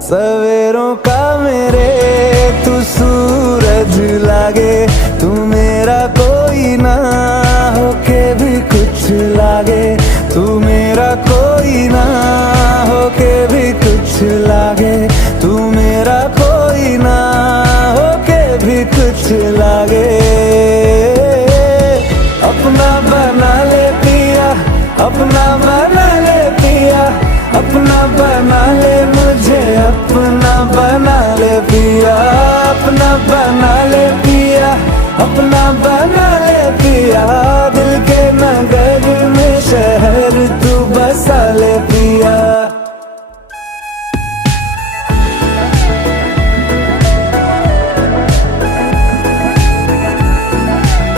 सवेरों का मेरे तू सूरज लागे, तू मेरा कोई ना होके भी कुछ लागे, तू मेरा कोई ना होके भी कुछ लागे, तू मेरा कोई ना होके भी कुछ लागे। अपना बना ले पिया, अपना बना ले पिया, अपना बना ले मुझे, अपना बना ले पिया, अपना बना ले पिया, अपना बना ले पिया।